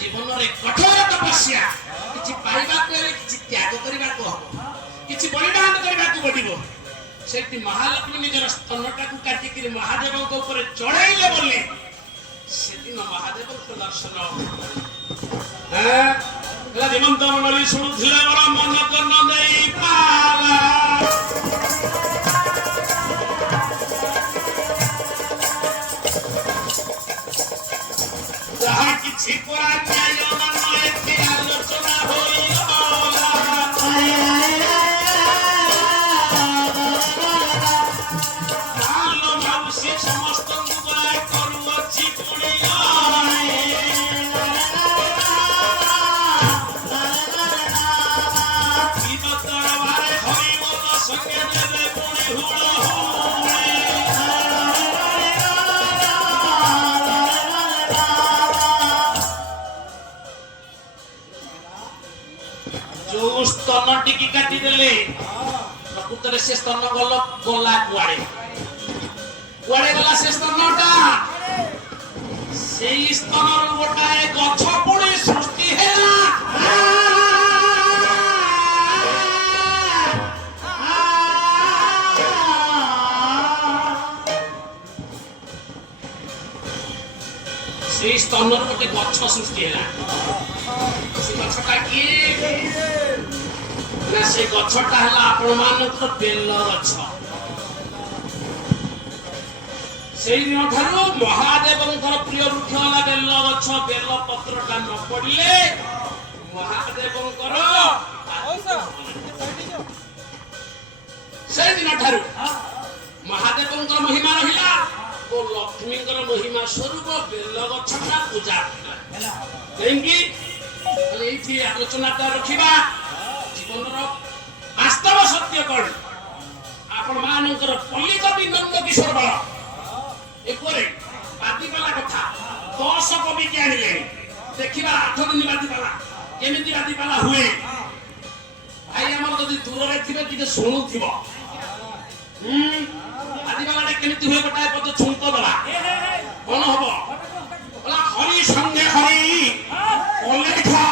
जीवन में कठोर तपस्या किछि पाइबा करे किछि त्याग करबा को किछि बलिदान करबा को पड़िबो सेति महालक्ष्मी निजर स्तनटा को काटि कि महादेव को ऊपर चढ़ाइले बोले सेदिन महादेव को दर्शन ला जीवंत मंडली सुनुथिले बरा मन कन्न देई पाला जहाँ किछि कोरा न्याय मन एथि आलोचना होइला आलो माउसी समस्त गुबाय करूअछि पुणिया जो स्तन टिकी काटी देले प्रकृत से स्तन गला कुआड़े कुआड़े गला से स्तनटा सेई स्तन गोटाए गछ पुणी सृष्टि हेला सेई स्तन गोटे गछ सृष्टि हेला से गछटा की ना से गछटा हला आपण मानकर बेल गछ सेई दिन ठारू महादेवंकर प्रिय वृक्ष हला बेल गछ बेल पत्रटा न पड़िले महादेवंकर सेई दिन ठारू महादेवंकर महिमा रहिला ओ लक्ष्मींकर महिमा स्वरूप बेल गछटा पूजा कला एंगी एठी आलोचनाटा रखिबा जीवनर वास्तव सत्य कोन आपण मानकर पल्ली कवि नंद किशोर बळ एकरे बादीपाला कथा 10 कवि के आनिले देखिबा 8 दिन बादीपाला केमिति बादीपाला हुए भाई हमर जदी दूर रे थिबे कि सुनुथिबो बादीपाला केमिति हुए गोटाए पद छुंक दला कोन हबो बोला हरि संगे हरि ओले खा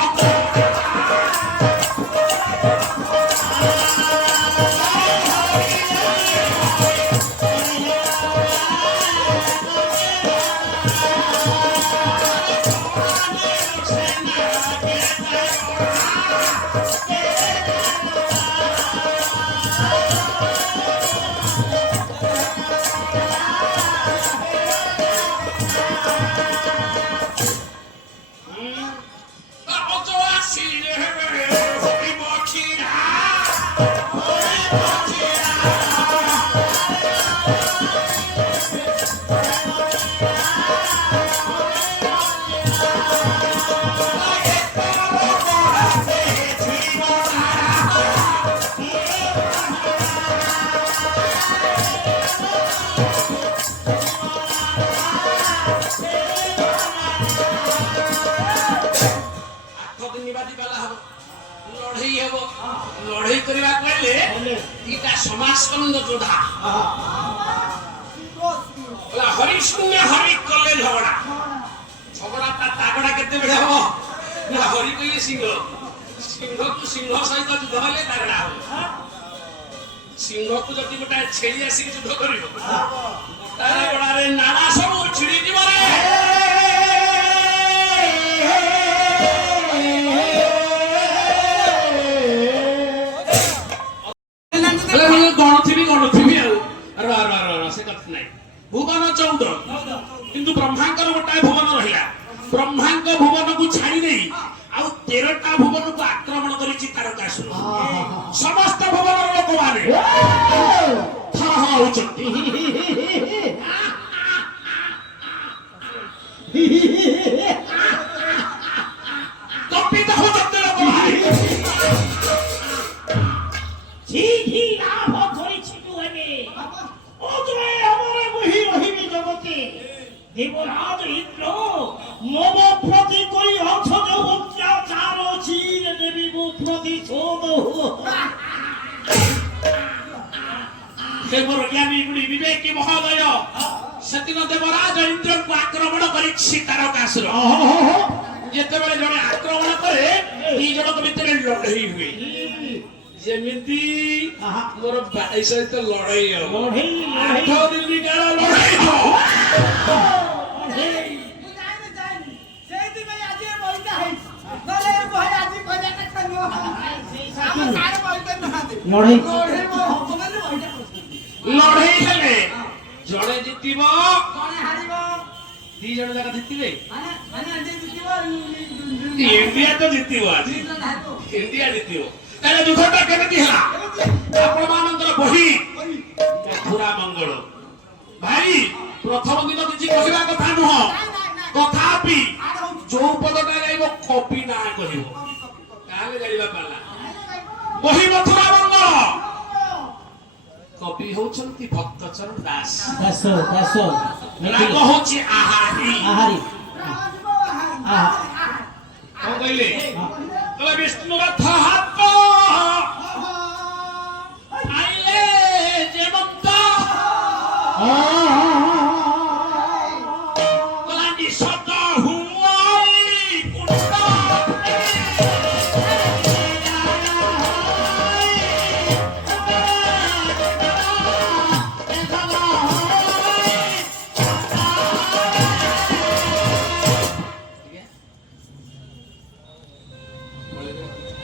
लड़ाई करबा कहले इटा समाजकंद जोधा बोला हरि शून्य हरि कले झगड़ा झगड़ा ता तागड़ा केते बेडे हो ना हरि कइले सिंह सिंह को सिंह सहित युद्ध हेले तागड़ा हो सिंह को जति गोटा छेली आसी युद्ध करियो तारे बड़ारे नाला सब छिड़ी दिबो रे भुवन 14 किंतु ब्रह्मांकर गोटाए भुवन रहिला ब्रह्मांक भुवन को छाड़ी नहीं आउ 13टा भुवन को आक्रमण करिछि तारकासुर समस्त भुवन लोक माने हा हा होचंती कपित होचंती लोक माने जी जी लाभ करिछि तुहे ओजरे हमरे वही रहिबी जगते देवराज इंद्र मम प्रति कोई औषध अत्याचार अछि देवी मो प्रति छोड़ देवर ज्ञानी गुणी विवेकी महोदय सतिन देवराज इंद्र को आक्रमण करिछि तारकासुर ଯେତେବେଳେ ଜଣେ ଆକ୍ରମଣ କରେ ଦି ଜଣଙ୍କ ଭିତରେ ଲଢେଇ ହୁଏ ଯେମିତି ମୋର ଭାଇ ସହିତ ଲଢେଇ ହବ 8 ଦିନ କାଳ ଲଢେଇ ହବ ଲଢେଇ ହେଲେ ଜଣେ ଜିତିବ ଦି ଜଣ ଯାକ ଜିତିବେ ଇଣ୍ଡିଆ ତ ଜିତିବ ଆଜି ଇଣ୍ଡିଆ ଜିତିବ ତାହେଲେ ଯୁଦ୍ଧଟା କେମିତି ହେଲା ଆପଣ ମାନଙ୍କର ବହି ପୁରା ମଙ୍ଗଳ ଭାଇ ପ୍ରଥମ ଦିନ କିଛି କହିବା କଥା ନୁହଁ ତଥାପି ଯୋଉ ପଦଟା ଗାଇବ କବି ନା କହିବ ତାହେଲେ ଗାଇବା ପାଲା ବହି ମଥୁରା ମଙ୍ଗଳ କବି ହଉଛନ୍ତି ଭକ୍ତଚରଣ ଦାସ ରାଗ ହଉଛି ଆହାରି କଣ କହିଲେ ବିଷ୍ଣୁ ରଥ ହାତ ଆଇଲେ ଯେମନ୍ତ ସତ ହୁଆଇ କୁଣ୍ଡ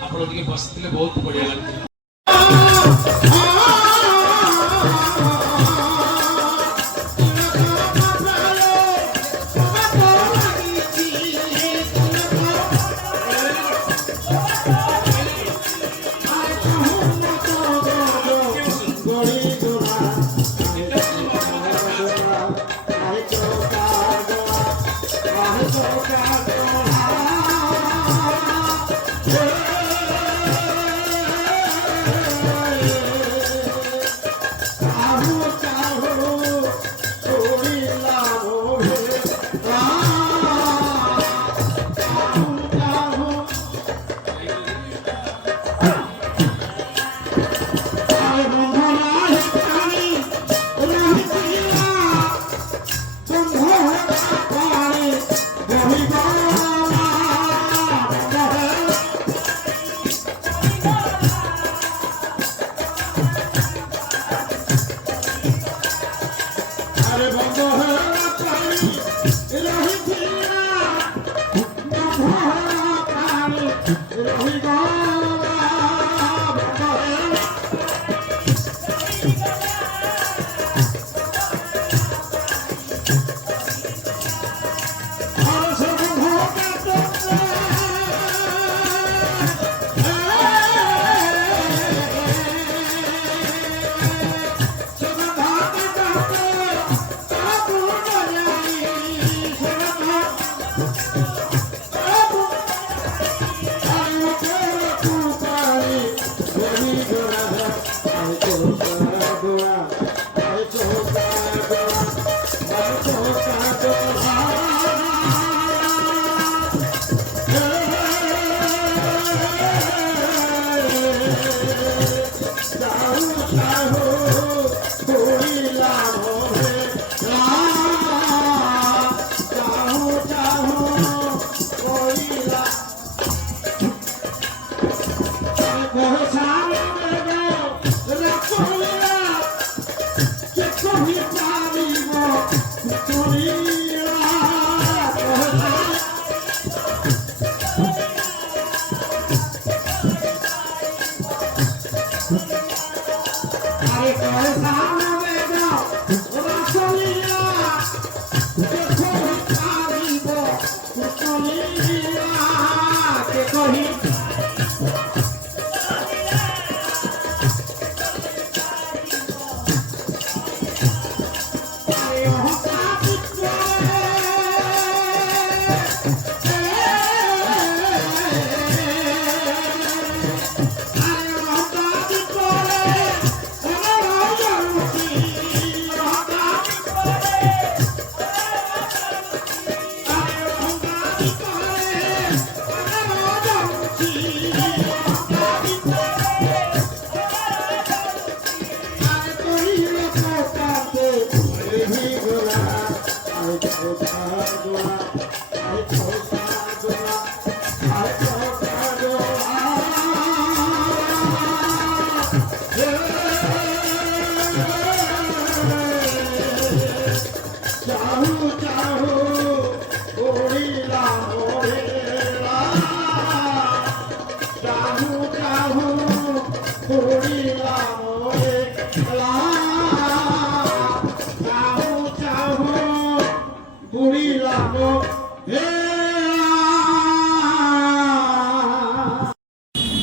ଆପଣ ଟିକେ ବସିଥିଲେ ବହୁତ ବଢିଆ ଲାଗୁଥିଲା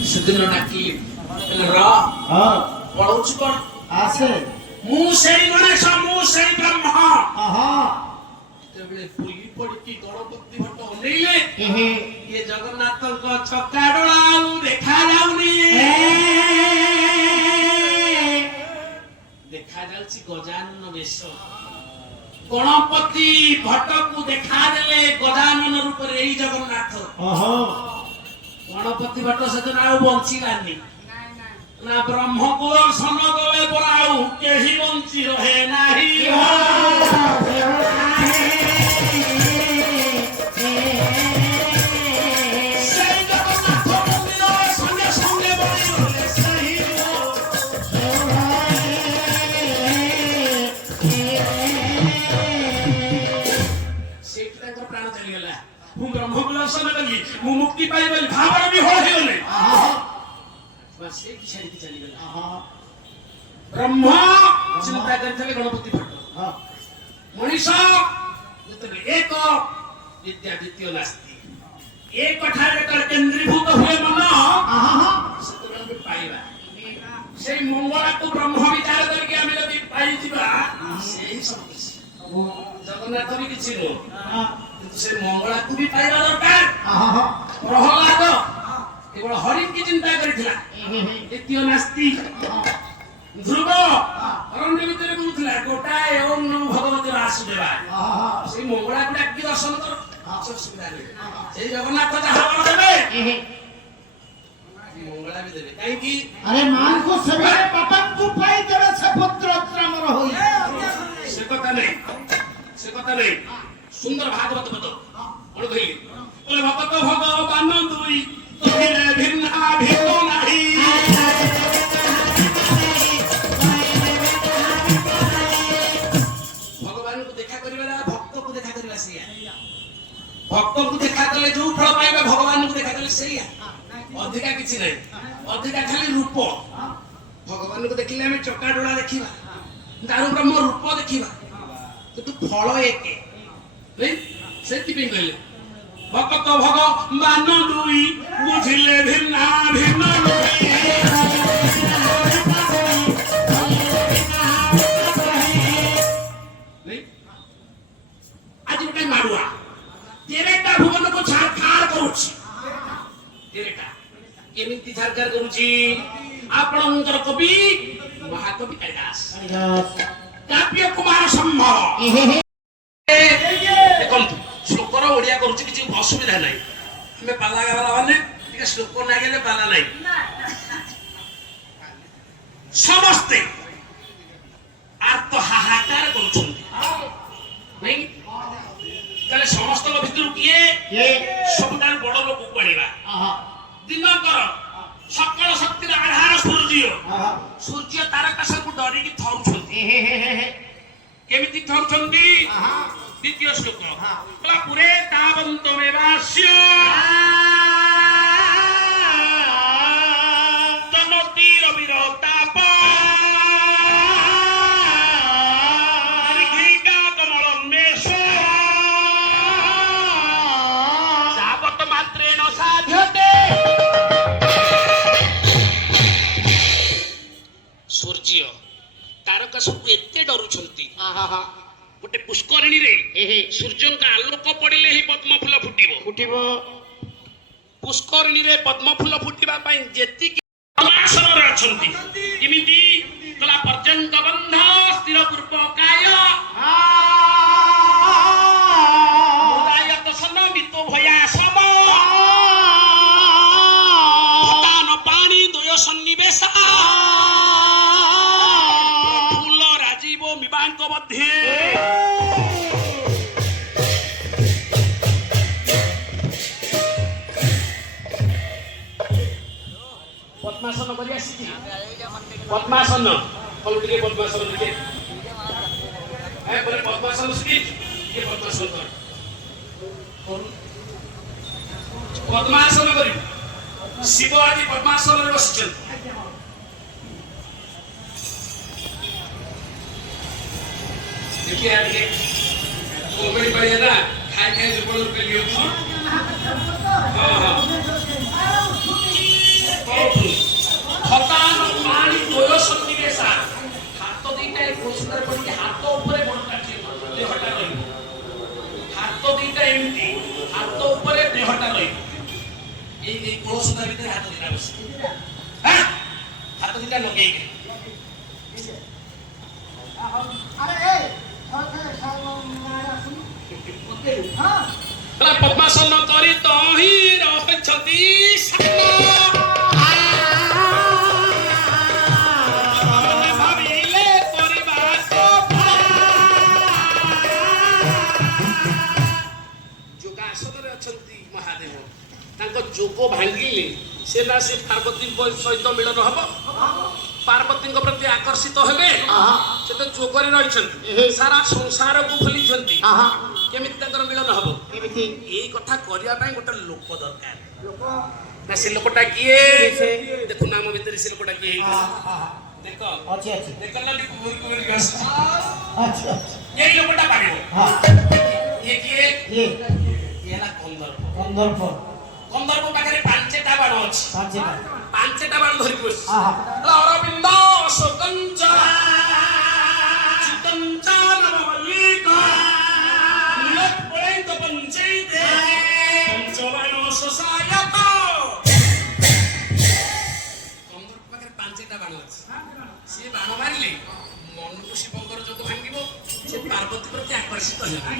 ସେଦିନ ଡାକିଲି ର ପଳଉଛୁ କଣ ଆସେ ମୁଁ ସେଇ ଗଣେଶ ମୁଁ ସେଇ ବ୍ରହ୍ମ ଆହା ଯେତେବେଳେ ବୁଲି ପଡିକି ଗଣପତି ଭଟ୍ଟ ଅନେଇଲେ ଏହେ ଇଏ ଜଗନ୍ନାଥଙ୍କ ଛକା ଡୋଳା ଆଉ ଦେଖାଯାଉନି ଦେଖାଯାଉଛି ଗଜାନନ ବେଶ ଗଣପତି ଭଟ୍ଟକୁ ଦେଖାଦେଲେ ଗଜାନନ ରୂପରେ ଏଇ ଜଗନ୍ନାଥ ଓହୋ ଗଣପତି ଭଟ୍ଟ ସେଦିନ ଆଉ ବଞ୍ଚିଲାନି ନା ବ୍ରହ୍ମକୁ ଦର୍ଶନ କଲେ ପରା ଆଉ କେହି ବଞ୍ଚି ରହେ ନାହିଁ ସେଇ ଜଗନ୍ନାଥ ମନ୍ଦିର ସଙ୍ଗେ ସଙ୍ଗେ ବଳିଗଲେ ସେହି ସେଇଠି ତାଙ୍କର ପ୍ରାଣ ଚାଲିଗଲା ମୁଁ ବ୍ରହ୍ମକୁ ଦର୍ଶନ କଲି ମୁଁ ମୁକ୍ତି ପାଇଗଲି ଭାବର ବିହୋଳ ହେଇଗଲେ ସେଇଠି ଛାଡ଼ିକି ଚାଲିଗଲା ବ୍ରହ୍ମ ଚିନ୍ତା କରିଥିଲେ ଗଣପତି ଭଟ୍ଟ ମଣିଷ ଯେତେବେଳେ ଏକ ବିଦ୍ୟା ଦ୍ୱିତୀୟ ନାସ୍ତି ଏକ ଠାରେ ଯେତେବେଳେ କେନ୍ଦ୍ରୀଭୂତ ହୁଏ ମନ ସେତେବେଳେ ଆମେ ପାଇବା ସେଇ ମଙ୍ଗଳାକୁ ବ୍ରହ୍ମ ବିଚାର କରିକି ଆମେ ଯଦି ପାଇଯିବା ସେଇ ସବୁ କିଛି ଜଗନ୍ନାଥ ବି କିଛି ନୁହଁ କିନ୍ତୁ ସେ ମଙ୍ଗଳାକୁ ବି ପାଇବା ଦରକାର ପ୍ରହ୍ଲାଦ କେବଳ ହରିକି ଚିନ୍ତା କରିଥିଲା ଦ୍ୱିତୀୟ ନାସ୍ତି ଧ୍ରୁବ ଅରଣ୍ୟ ଭିତରେ ବୁଲୁଥିଲା ଗୋଟାଏ ଓಂ ନମୋ ଭଗବତେ ବାସୁଦେବାୟ ସେଇ ମଙ୍ଗଳାକୁ ଡାକି ଦର୍ଶନ କର ଅସୁବିଧା ନାହିଁ ସେଇ ଜଗନ୍ନାଥ ଯାହା ବଳ ଦେବେ ମଙ୍ଗଳା ବି ଦେବେ କାହିଁକି ଆରେ ମାଙ୍କୁ ସେବାରେ ବାପାଙ୍କୁ ପାଇ ଦେବେ ସେ ପୁତ୍ର ଆମର ହୋଇ ସେ କଥା ନାହିଁ ସୁନ୍ଦର ଭାଗବତ ପଦ କଣ କହିଲି ବୋଲେ ଭଗତ ଭଗବାନ ଦୁଇ ତୋରେ ଭିନ୍ନା ଭିନ୍ନ ନାହିଁ ଭଗବାନଙ୍କୁ ଦେଖା କରିବା ଭକ୍ତକୁ ଦେଖା କରିବା ସେଇଆ ଭକ୍ତକୁ ଦେଖା କଲେ ଯୋଉ ଫଳ ପାଇବା ଭଗବାନଙ୍କୁ ଦେଖା କଲେ ସେଇଆ ଅଧିକା କିଛି ନାହିଁ ଅଧିକା ଖାଲି ରୂପ ଭଗବାନଙ୍କୁ ଦେଖିଲେ ଆମେ ଚକା ଡୋଳା ଦେଖିବା ଦାରୁ ବ୍ରହ୍ମ ରୂପ ଦେଖିବା କିନ୍ତୁ ଫଳ ଏକେ ସେଥିପାଇଁ କହିଲେ ଭଗତ ଭଗବାନ ଦୁଇ ବୁଝିଲେ ଭିନ୍ନା ଭିନ୍ନ ଆଜି ଗୋଟେ ମାଡୁଆ ତେରେଟା ଭୁବନକୁ ଛାରଖାର କରୁଛି ତେରେଟା କେମିତି ଛାରଖାର କରୁଛି ଆପଣଙ୍କର କବି ମହାକବି କାଳିଦାସ କାବ୍ୟ କୁମାର ସମ୍ଭବ ଦେଖନ୍ତୁ ଶ୍ଲୋକର ଓଡିଆ କରୁଛି କିଛି ଅସୁବିଧା ନାହିଁ ଆମେ ପାଲା ଗାଲା ମାନେ ଟିକେ ଶ୍ଲୋକ ନାଗିଲେ ପାଲା ନାହିଁ ସମସ୍ତେ ଆର୍ତ ହାହାକାର କରୁଛନ୍ତି ତାହେଲେ ସମସ୍ତଙ୍କ ଭିତରୁ କିଏ ସବୁଠାରୁ ବଡ ଲୋକକୁ ଆଣିବା ଦିନକର ସକଳ ଶକ୍ତିର ଆଧାର ସୂର୍ଯ୍ୟ ତାରକାଶକୁ ଡରିକି ଥରୁଛନ୍ତି କେମିତି ଥରୁଛନ୍ତି ଦ୍ୱିତୀୟ ଶ୍ଲୋକ ପୁରେ ତାବନ୍ତ ମେବାସ୍ୟ ତନତି ରବିର ତାପ ঋঘিকা কমলন্মেষ যাবত মাত্রেণ সাধ্যতে ସୂର୍ଯ୍ୟ ତାରକାଶକୁ ଏତେ ଡରୁଛନ୍ତି ଗୋଟେ ପୁଷ୍କରିଣୀରେ ସୂର୍ଯ୍ୟଙ୍କ ଆଲୋକ ପଡିଲେ ହିଁ ପଦ୍ମ ଫୁଲ ଫୁଟିବ ପୁଷ୍କରିଣୀରେ ପଦ୍ମ ଫୁଲ ଫୁଟିବା ପାଇଁ ଯେତିକି ଆସନରେ ଅଛନ୍ତି କେମିତି କଲା ପର୍ଯ୍ୟନ୍ତ ବନ୍ଧ ସ୍ଥିର ପୂର୍ବ କାୟ ମୁଦାୟତ ସନ ମିତ ଭୟା ସମ ଭୂତାନ ପାଣି ଦ୍ୱୟ ସନ୍ନିବେଶ ଫୁଲ ରାଜୀବ ମିବାଙ୍କ ମଧ୍ୟରେ ପଦ୍ମାସନ କରି ଆସିଛି ପଦ୍ମାସନ କଲୁ ଟିକେ ପଦ୍ମାସନ ଟିକେ ପରେ ପଦ୍ମାସନ ଶିଖିଛି ଟିକେ ପଦ୍ମାସନ କର ପଦ୍ମାସନ କରିବୁ ଶିବ ଆଜି ପଦ୍ମାସନରେ ବସିଛନ୍ତି देखिए आगे कोविड बढ़िया ना खाई खाई दुर्बल रुपए लियो हां हां खतान पानी कोयो शक्ति के साथ हाथ दीटा सुंदर पड़ी के हाथ ऊपर गोड़ काटी देहटा रही हाथ दीटा एमती हाथ ऊपर देहटा रही ए कोळसुता भीतर हाथ दीटा बस हां हाथ दीटा लगे पद्मासन करी तही रही भाविले जोगासନରେ ଅଛନ୍ତି ମହାଦେବ ତାଙ୍କ ଯୋଗ ଭାଙ୍ଗିଲେ ସେ ନା ସେ ପାର୍ବତୀଙ୍କ ସହିତ ମିଳନ ହବ ପାର୍ବତୀଙ୍କ ପ୍ରତି ଆକର୍ଷିତ ହେବେ ସେ ତ ଯୋଗରେ ରହିଛନ୍ତି ସାରା ସଂସାରକୁ ଖୋଲିଛନ୍ତି କେମିତି ତାଙ୍କର ମିଳନ ହବ କେମିତି ଏଇ କଥା କରିବା ପାଇଁ ଗୋଟେ ଲୋକ ଦରକାର ନା ସେ ଲୋକଟା କିଏ ଦେଖୁନ ଆମ ଭିତରେ ସେ ଲୋକଟା କିଏ ଦେଖ ଅଛି ଅଛି ଦେଖ ନା କୁମୁର କୁମୁର ଘାସ ଆଚ୍ଛା ଏଇ ଲୋକଟା ପାରିବ ଇଏ କିଏ ଇଏ ହେଲା କନ୍ଦର୍ପ କନ୍ଦର୍ପ କନ୍ଦର୍ପ ପାଖରେ ପାଞ୍ଚଟା ବାଣ ଅଛି ପାଞ୍ଚଟା ବାଣ ଧରି ବସି ଅରବିନ୍ଦ ସୁକଞ୍ଚ ଚିକଞ୍ଚ ନବମଲ୍ଲିକ ନିୟତ ପଞ୍ଚୈତେ ପଞ୍ଚବାଣ ସସାୟକ କନ୍ଦର୍ପ ପାଖରେ ପାଞ୍ଚଟା ବାଣ ଅଛି ସିଏ ବାଣ ମାରିଲେ ମନକୁ ଶିବଙ୍କର ଯୋଗ ଭାଙ୍ଗିବ ସେ ପାର୍ବତୀ ପ୍ରତି ଆକର୍ଷିତ ହେବେ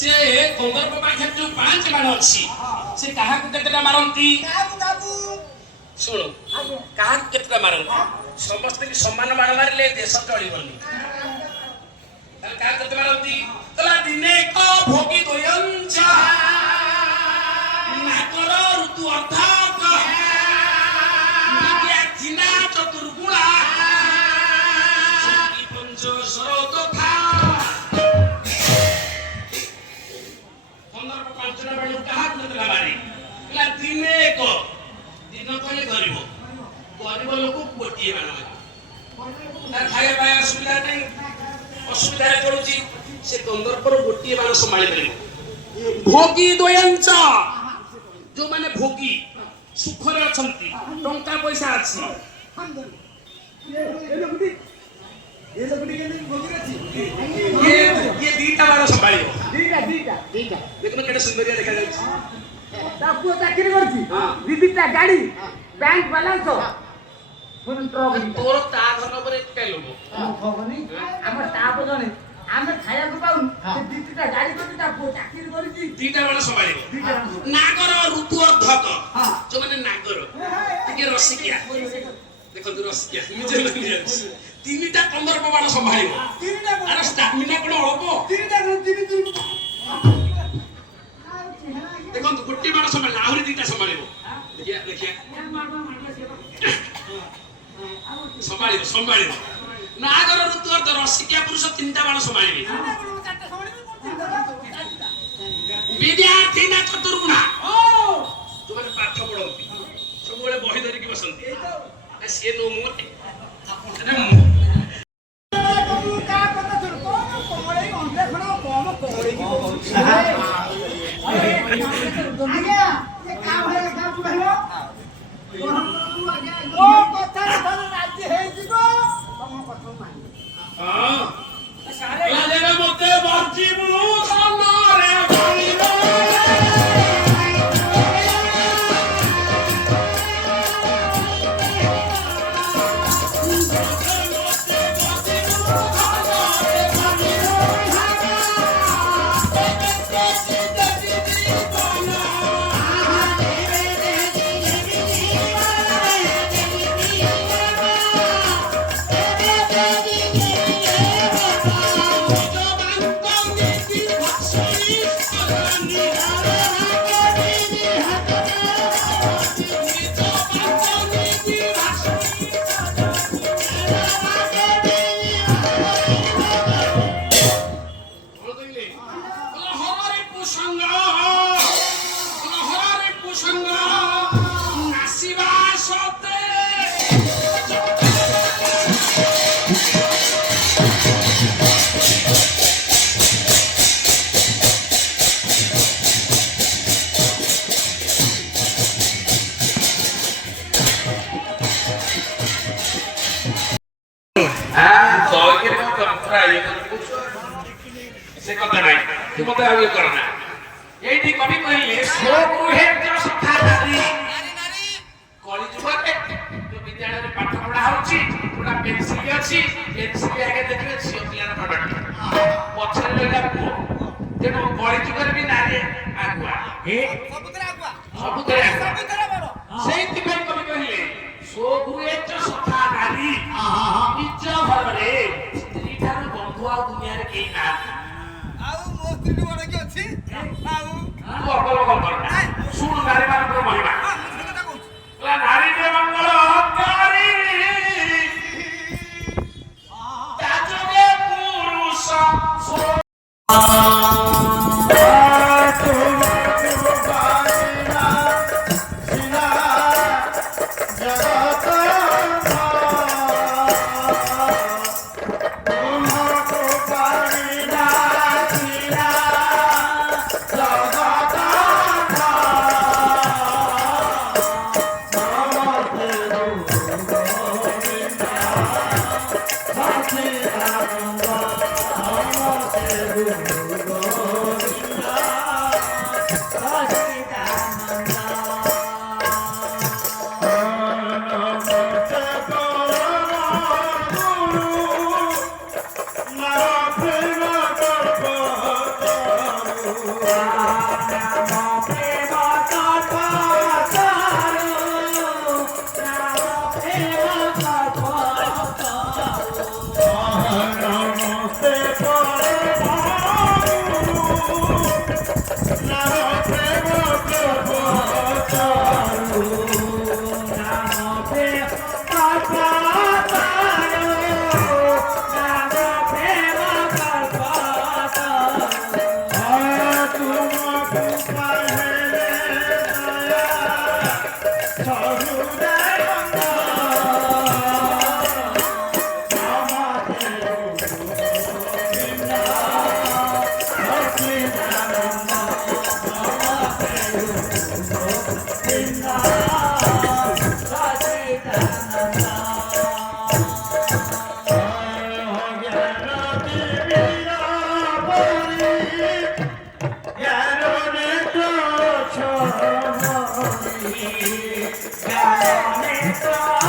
ସେ କନ୍ଦର୍ପ ପାଖରେ ଯୋଉ ପାଞ୍ଚ ବାଣ ଅଛି ସେ କାହାକୁ କେତେଟା ମାରନ୍ତି ଶୁଣ କାହାକୁ କେତେଟା ମାରନ୍ତି ସମସ୍ତେ ସମାନ ବାଣ ମାରିଲେ ଦେଶ ଚଳିବନି ତାହେଲେ କାହାକୁ କେତେ ମାରନ୍ତି ଦିନେ ଭୋଗୀ ଦୟଞ୍ଚ ନାଗର ଋତୁ ଅର୍ଥାତ ବିଦ୍ୟାର୍ଥିନା ଚତୁର୍ଗୁଣା ପଞ୍ଚ ସରୋଦଥା ପାଞ୍ଚଟା ବାଣୁ କାହାକୁ କେତେଟା ମାରେ ଦିନେ ଏକ ଦିନ କହିଲେ ଗରିବ ଗରିବ ଲୋକ ଗୋଟିଏ ବାଣ ତାର ଖାଇବା ପାଇବା ସୁବିଧା ନାହିଁ ଅସୁବିଧାରେ ଚଳୁଛି ସେ କନ୍ଦର୍ପର ଗୋଟିଏ ବାଣ ସମ୍ଭାଳି ପାରିବ ଭୋଗୀ ଦ୍ୱୟଞ୍ଚ ଯୋଉମାନେ ଭୋଗୀ ସୁଖରେ ଅଛନ୍ତି ଟଙ୍କା ପଇସା ଅଛି ये दीटा बार संभालियो दीटा देखो केडे सुंदरिया देखा जाଉଛି ତା ପୁଅ ଚାକିରି କରୁଛି ଦିଦିଟା ଗାଡି ବ୍ୟାଙ୍କ ବାଲାନ୍ସ ପୁଣି ଟ୍ରକ୍ ତୋର ତା ଘର ଉପରେ କାଇ ଲୋକ ହବନି ଆମ ଷ୍ଟାଫ ଜଣେ ଆମେ ଖାଇବାକୁ ପାଉନୁ ସେ ଦିଦିଟା ଗାଡି କରୁଛି ତା ପୁଅ ଚାକିରି କରୁଛି ଦୀଟା ବାଣ ସମ୍ଭାଳିବ ନାଗର ଋତୁ ଅର୍ଧକ ଯୋଉମାନେ ନାଗର ଟିକେ ରସିକିଆ ଦେଖନ୍ତୁ ରସିକିଆ ନିଜେ ଲାଗି ଅଛି ତିନିଟା କନ୍ଦର୍ପ ବାଣ ସମ୍ଭାଳିବ ଆର ଷ୍ଟାମିନା କଣ ଅଳପ ଦେଖନ୍ତୁ ଗୋଟି ବାଣ ସମ୍ଭାଳିବ ଆହୁରି ଦିଟା ସମ୍ଭାଳିବ ଦେଖିଆ ସମ୍ଭାଳିବ ନାଗର ଋତୁ ଅର୍ଧ ରସିକିଆ ପୁରୁଷ ତିନିଟା ବାଣ ସମ୍ଭାଳିବେ ବିଦ୍ୟାର୍ଥୀ ନା ଚତୁର୍ଗୁଣା ଯୋଉମାନେ ପାଠ ପଢନ୍ତି ସବୁବେଳେ ବହି ଧରିକି ବସନ୍ତି ସିଏ ନୋ ମୋଟେ ମତେ ବଞ୍ଚିବୁ ସଙ୍ଗ ନାସିବା ସତେ ସେ କଥା ନାହିଁ ତୁ ମତେ ଆଉ ଇଏ କର ନା ଏଇଠି କବି କହିଲେ ସ୍ୱଗୃହେନ୍ଦ୍ର ସଖାଧାରୀ କଳି ଯୁଗରେ ଯୋଉ ବିଦ୍ୟାଳୟରେ ପାଠ ପଢା ହଉଛି ପୁରା ପେନ୍ସିଲ ଅଛି ପେନ୍ସିଲ ଆଗେ ଦେଖିବେ ଝିଅ ପିଲାର ପ୍ରଡକ୍ଟ ପଛରେ ରହିଲା ପୁଅ ତେଣୁ କଳି ଯୁଗରେ ବି ନାରୀ ଆଗୁଆ ସବୁଥିରେ ସେଇଥିପାଇଁ କବି କହିଲେ ସ୍ୱଗୃହେନ୍ଦ୍ର ସଖାଧାରୀ ନିଜ ଘରରେ ସ୍ତ୍ରୀ ଠାରୁ ବନ୍ଧୁ ଆଉ ଦୁନିଆରେ କେହି ନାହାନ୍ତି ଶୁଣୁ ନାରୀ ମାନଙ୍କର ମହିମା ନାରୀର ମଙ୍ଗଳ କାରୀ ତାଜରେ ପୁରୁଷ Yeah.